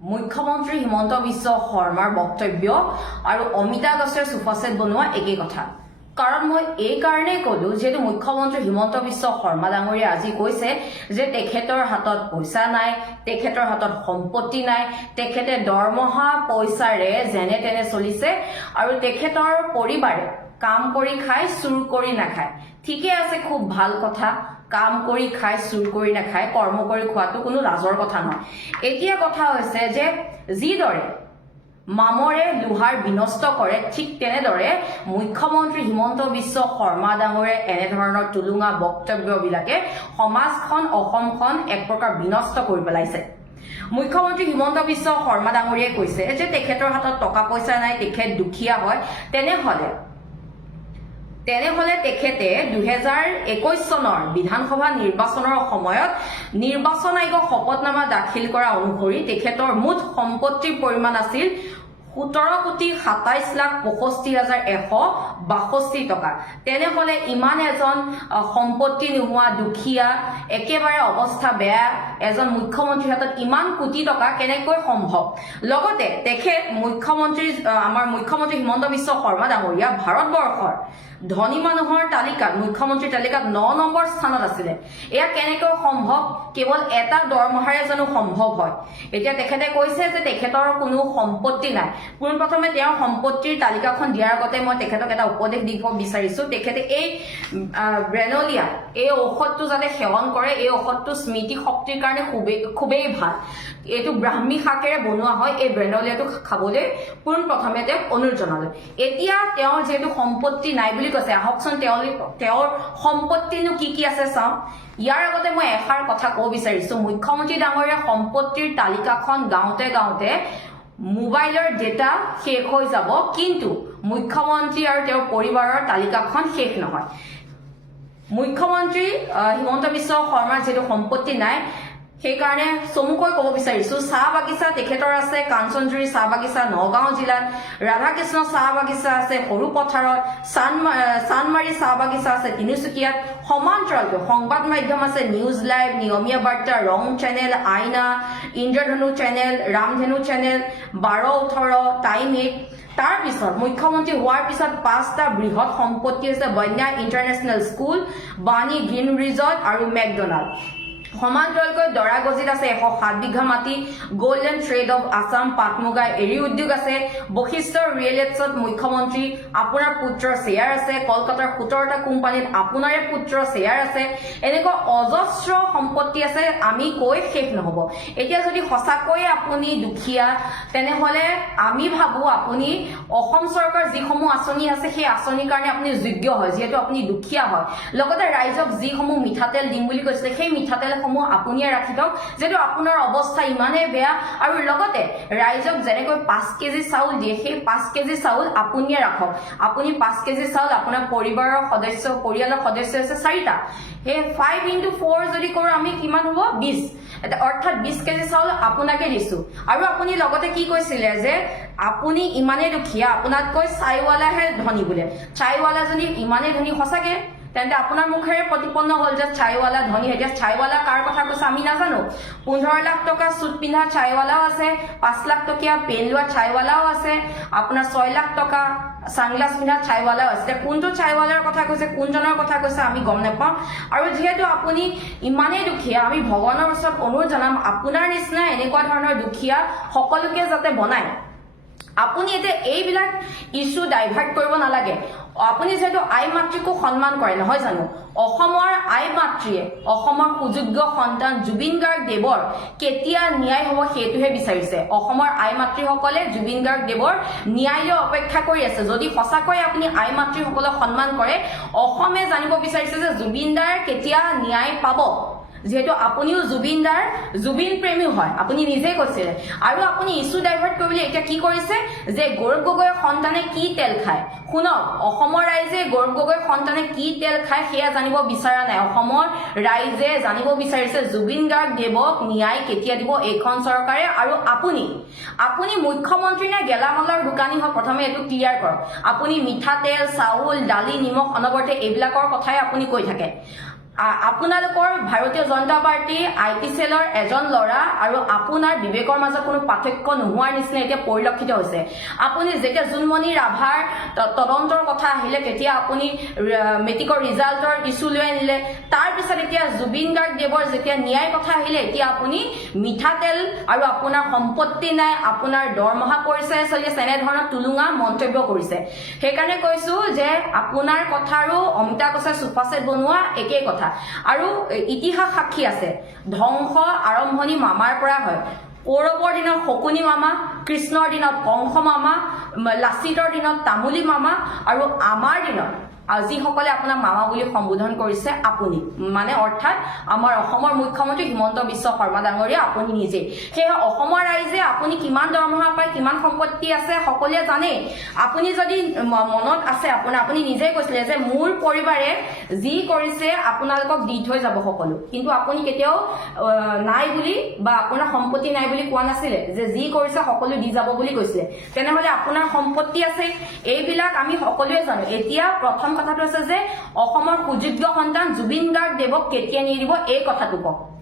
মুখ্যমন্ত্ৰী হিমন্ত বিশ্ব শৰ্মাৰ বক্তব্য আৰু অমিতা দাসৰ সুফাছেট বনোৱা একেই কথা। কাৰণ মই এই কাৰণেই ক'লো যেহেতু মুখ্যমন্ত্ৰী হিমন্ত বিশ্ব শৰ্মা ডাঙৰীয়া আজি কৈছে যে তেখেতৰ হাতত পইচা নাই, তেখেতৰ হাতত সম্পত্তি নাই, তেখেতে দৰমহা পইচাৰে যেনে তেনে চলিছে আৰু তেখেতৰ পৰিবাৰে কাম কৰি খায়, চুৰ কৰি নাখায়। ঠিকে আছে, খুব ভাল কথা। কাম কৰি খায়, চুৰ কৰি নাখায়, কৰ্ম কৰি খোৱাটো কোনো লাজৰ কথা নহয়। এতিয়া কথা হৈছে যে যিদৰে মামৰে লোহাৰ বিনষ্ট কৰে ঠিক তেনেদৰে মুখ্যমন্ত্ৰী হিমন্ত বিশ্ব শৰ্মা ডাঙৰে এনেধৰণৰ টুলুঙা বক্তব্যবিলাকে সমাজখন অসমখন এক প্ৰকাৰ বিনষ্ট কৰি পেলাইছে। মুখ্যমন্ত্ৰী হিমন্ত বিশ্ব শৰ্মা ডাঙৰীয়াই কৈছে যে তেখেতৰ হাতত টকা পইচা নাই, তেখেত দুখীয়া হয়। তেনেহলে তেখেতে 2021 চনৰ বিধানসভা নিৰ্বাচনৰ সময়ত নিৰ্বাচন আয়োগক শপতনামা দাখিল কৰা অনুসৰি তেখেতৰ মুঠ সম্পত্তিৰ পৰিমাণ আছিল 17,27,65,162 টকা। তেনেহলে ইমান এজন সম্পত্তি নোহোৱা দুখীয়া একেবাৰে অৱস্থা বেয়া এজন মুখ্যমন্ত্ৰীৰ হাতত ইমান কোটি টকা কেনেকৈ সম্ভৱ? লগতে তেখেত আমাৰ মুখ্যমন্ত্ৰী হিমন্ত বিশ্ব শৰ্মা ডাঙৰীয়া ভাৰতবৰ্ষৰ ধনী মানুহৰ তালিকাত মুখ্যমন্ত্ৰীৰ তালিকাত 9 নম্বৰ স্থানত আছিলে। এয়া কেনেকৈ সম্ভৱ? কেৱল এটা দৰমহাৰে জানো সম্ভৱ হয়? এতিয়া তেখেতে কৈছে যে তেখেতৰ কোনো সম্পত্তি নাই। পোনপ্ৰথমে তেওঁৰ সম্পত্তিৰ তালিকাখন দিয়াৰ আগতে মই তেখেতক এটা উপদেশ দিব বিচাৰিছো। তেখেতে এই ব্ৰেনলিয়া এই ঔষধটো যাতে সেৱন কৰে। এই ঔষধটো স্মৃতি শক্তিৰ কাৰণে খুবেই ভাল। এইটো ব্ৰাহ্মী শাকেৰে বনোৱা হয়। এই ব্ৰেনলিয়াটো খাবলৈ পোনপ্ৰথমে তেওঁক অনুৰোধ জনালো। এতিয়া তেওঁৰ যিহেতু সম্পত্তি নাই বুলি কৈছে, আহকচোন তেওঁৰ সম্পত্তিনো কি কি আছে চাওঁ। ইয়াৰ আগতে মই এষাৰ কথা ক'ব বিচাৰিছো। মুখ্যমন্ত্ৰী ডাঙৰীয়া সম্পত্তিৰ তালিকাখন গাওঁতে গাওঁতে মোবাইলৰ ডেটা শেষ হৈ যাব, কিন্তু মুখ্যমন্ত্ৰী আৰু তেওঁৰ পৰিবাৰৰ তালিকাখন শেষ নহয়। মুখ্যমন্ত্ৰী হিমন্ত বিশ্ব শৰ্মাৰ যিহেতু সম্পত্তি নাই, সেইকাৰণে চমুকৈ ক'ব বিচাৰিছো। চাহ বাগিচা তেখেতৰ আছে কাঞ্চনজুৰি চাহ বাগিচা নগাঁও জিলাত, ৰাধাকৃষ্ণ চাহ বাগিচা আছে সৰু পথাৰত, চানমাৰী চাহ বাগিচা আছে তিনিচুকীয়াত। সমান্তৰালকৈ সংবাদ মাধ্যম আছে নিউজ লাইভ, নিয়মীয়া বাৰ্তা, ৰং চেনেল, আইনা, ইন্দ্ৰধনু চেনেল, ৰামধেনু চেনেল, 12-18, টাইম 8। তাৰ পিছত মুখ্যমন্ত্ৰী হোৱাৰ পিছত 5টা বৃহৎ সম্পত্তি আছে বন্যা ইণ্টাৰনেশ্যনেল স্কুল, বাণী গ্ৰীণ ৰিজৰ্ট আৰু মেকডনাল্ড। সমান্তৰালকৈ দৰাগজিত আছে 107 বিঘা মাটি, গোল্ডেন ট্ৰেড অফ আছাম পাট মুগা এৰি উদ্যোগ আছে, বশিষ্ঠৰ ৰিয়েল এষ্টেটত মুখ্যমন্ত্ৰী আপোনাৰ পুত্ৰৰ শ্বেয়াৰ আছে, কলকাতাৰ 17টা কোম্পানীত আপোনাৰে পুত্ৰৰ শ্বেয়াৰ আছে। এনেকুৱা অজস্ৰ সম্পত্তি আছে, আমি কৈ শেষ নহব। এতিয়া যদি সঁচাকৈয়ে আপুনি দুখীয়া, তেনেহলে আমি ভাবো আপুনি অসম চৰকাৰ যিসমূহ আঁচনি আছে সেই আঁচনিৰ কাৰণে আপুনি যোগ্য হয়, যিহেতু আপুনি দুখীয়া হয়। লগতে ৰাইজক যিসমূহ মিঠাতেল দিম বুলি কৈছিলে সেই মিঠাতেল আপুনিয়ে ৰাখি থওক, যিহেতু আপোনাৰ অৱস্থা ইমানেই বেয়া। আৰু লগতে ৰাইজক যেনেকৈ 5 কেজি চাউল দিয়ে সেই 5 কেজি চাউল আপুনিয়ে ৰাখক। আপুনি 5 কেজি চাউল আপোনাৰ পৰিয়ালৰ সদস্য আছে 4টা। সেই 5 × 4 যদি কৰো আমি কিমান হ'ব? 20। অৰ্থাৎ 20 কেজি চাউল আপোনাকে দিছো। আৰু আপুনি লগতে কি কৈছিলে যে আপুনি ইমানেই দুখীয়া, আপোনাতকৈ চাইৱালাহে ধনী বোলে। চাইৱালা যদি ইমানেই ধনী সঁচাকে, তেন্তে আপোনাৰ মুখেৰে প্ৰতিপন্ন হল যে চাইৱালা ধনী। এতিয়া চাইৱালা কাৰ কথা কৈছে আমি নাজানো। 15 লাখ টকা চুট পিন্ধা চাইৱালাও আছে, 5 লাখ টকীয়া পেন লোৱা চাইৱালাও আছে, আপোনাৰ 6 লাখ টকা সানগ্লাছ পিন্ধা চাইৱালাও আছে। কোনটো চাইৱালাৰ কথা কৈছে, কোনজনৰ কথা কৈছে আমি গম নাপাওঁ। আৰু যিহেতু আপুনি ইমানেই দুখীয়া, আমি ভগৱানৰ ওচৰত অনুৰোধ জনাম আপোনাৰ নিচিনা এনেকুৱা ধৰণৰ দুখীয়া সকলোকে যাতে বনায়। আপুনি এতিয়া এইবিলাক ইস্যু ডাইভাৰ্ট কৰিব নালাগে। আপুনি যিহেতু আই মাতৃকো সন্মান কৰে নহয় জানো? অসমৰ আই মাতৃয়ে অসমৰ সুযোগ্য সন্তান জুবিন গাৰ্গ দেৱৰ কেতিয়া ন্যায় হ'ব সেইটোহে বিচাৰিছে। অসমৰ আই মাতৃসকলে জুবিন গাৰ্গ দেৱৰ ন্যায়লৈ অপেক্ষা কৰি আছে। যদি সঁচাকৈ আপুনি আই মাতৃসকলক সন্মান কৰে, অসমে জানিব বিচাৰিছে যে জুবিন দাৰ কেতিয়া ন্যায় পাব। যিহেতু আপুনিও জুবিন প্ৰেমীও হয়, আপুনি নিজে কৈছিলে। আৰু আপুনি ইস্যু ডাইভাৰ্ট কৰিবলৈ এতিয়া কি কৰিছে যে গৌৰৱ গগৈৰ সন্তানে কি তেল খায়। শুনক, অসমৰ ৰাইজে গৌৰৱ গগৈৰ সন্তানে কি তেল খায় সেয়া জানিব বিচৰা নাই। অসমৰ ৰাইজে জানিব বিচাৰিছে জুবিন গাৰ্গ দেৱক ন্যায় কেতিয়া দিব এইখন চৰকাৰে। আৰু আপুনি মুখ্যমন্ত্ৰী নে গেলামালৰ দোকানী হয়, প্ৰথমে এইটো ক্লিয়াৰ কৰক। আপুনি মিঠাতেল, চাউল, দালি, নিমখ অনবৰতে এইবিলাকৰ কথাই আপুনি কৈ থাকে। আপোনালোকৰ ভাৰতীয় জনতা পাৰ্টি আইটি সেলৰ এজন লৰা আৰু আপোনাৰ বিবেকৰ মাজত কোনো পাৰ্থক্য নোহোৱাৰ নিচিনা এতিয়া পৰিলক্ষিত হৈছে আপুনি যেতিয়া জুনমণি ৰাভাৰ তদন্তৰ কথা আহিলে তেতিয়া আপুনি মেট্ৰিকৰ ৰিজাল্টৰ ইস্যু লৈ আনিলে তাৰ পিছত এতিয়া জুবিন গাৰ্গ দেৱৰ যেতিয়া ন্যায়ৰ কথা আহিলে এতিয়া আপুনি মিঠাতেল আৰু আপোনাৰ সম্পত্তি নাই আপোনাৰ দৰমহা পৰিচয় চলি আছে এনে ধৰণৰ তুলুঙা মন্তব্য কৰিছে সেইকাৰণে কৈছো যে আপোনাৰ কথা আৰু অমিতা কোচে সুপাছেট বনোৱা একেই কথা আৰু ইতিহাস সাক্ষী আছে ধ্বংস আৰম্ভণি মামাৰ পৰা হয় কৌৰৱৰ দিনত শকুনি মামা কৃষ্ণৰ দিনত কংস মামা লাচিতৰ দিনত তামুলী মামা আৰু আমাৰ দিনত যিসকলে আপোনাক মামা বুলি সম্বোধন কৰিছে আপুনি মানে অৰ্থাৎ আমাৰ অসমৰ মুখ্যমন্ত্ৰী হিমন্ত বিশ্ব শৰ্মা ডাঙৰীয়া আপুনি নিজে সেয়ে অসমৰ ৰাইজে আপুনি কিমান দৰমহা পায় কিমান সম্পত্তি আছে সকলোৱে জানে আপুনি যদি মনত আছে আপুনি নিজে কৈছিলে যে মোৰ পৰিবাৰে যি কৰিছে আপোনালোকক দি থৈ যাব সকলো কিন্তু আপুনি কেতিয়াও নাই বুলি বা আপোনাৰ সম্পত্তি নাই বুলি কোৱা নাছিলে যে যি কৰিছে সকলো দি যাব বুলি কৈছিলে তেনেহলে আপোনাৰ সম্পত্তি আছে এইবিলাক আমি সকলোৱে জানো এতিয়া প্ৰথম কথাটো আছে যে অসমৰ সুযোগ্য সন্তান জুবিন গাৰ্গ দেৱক কেতিয়া নিদিব এই কথাটো কওক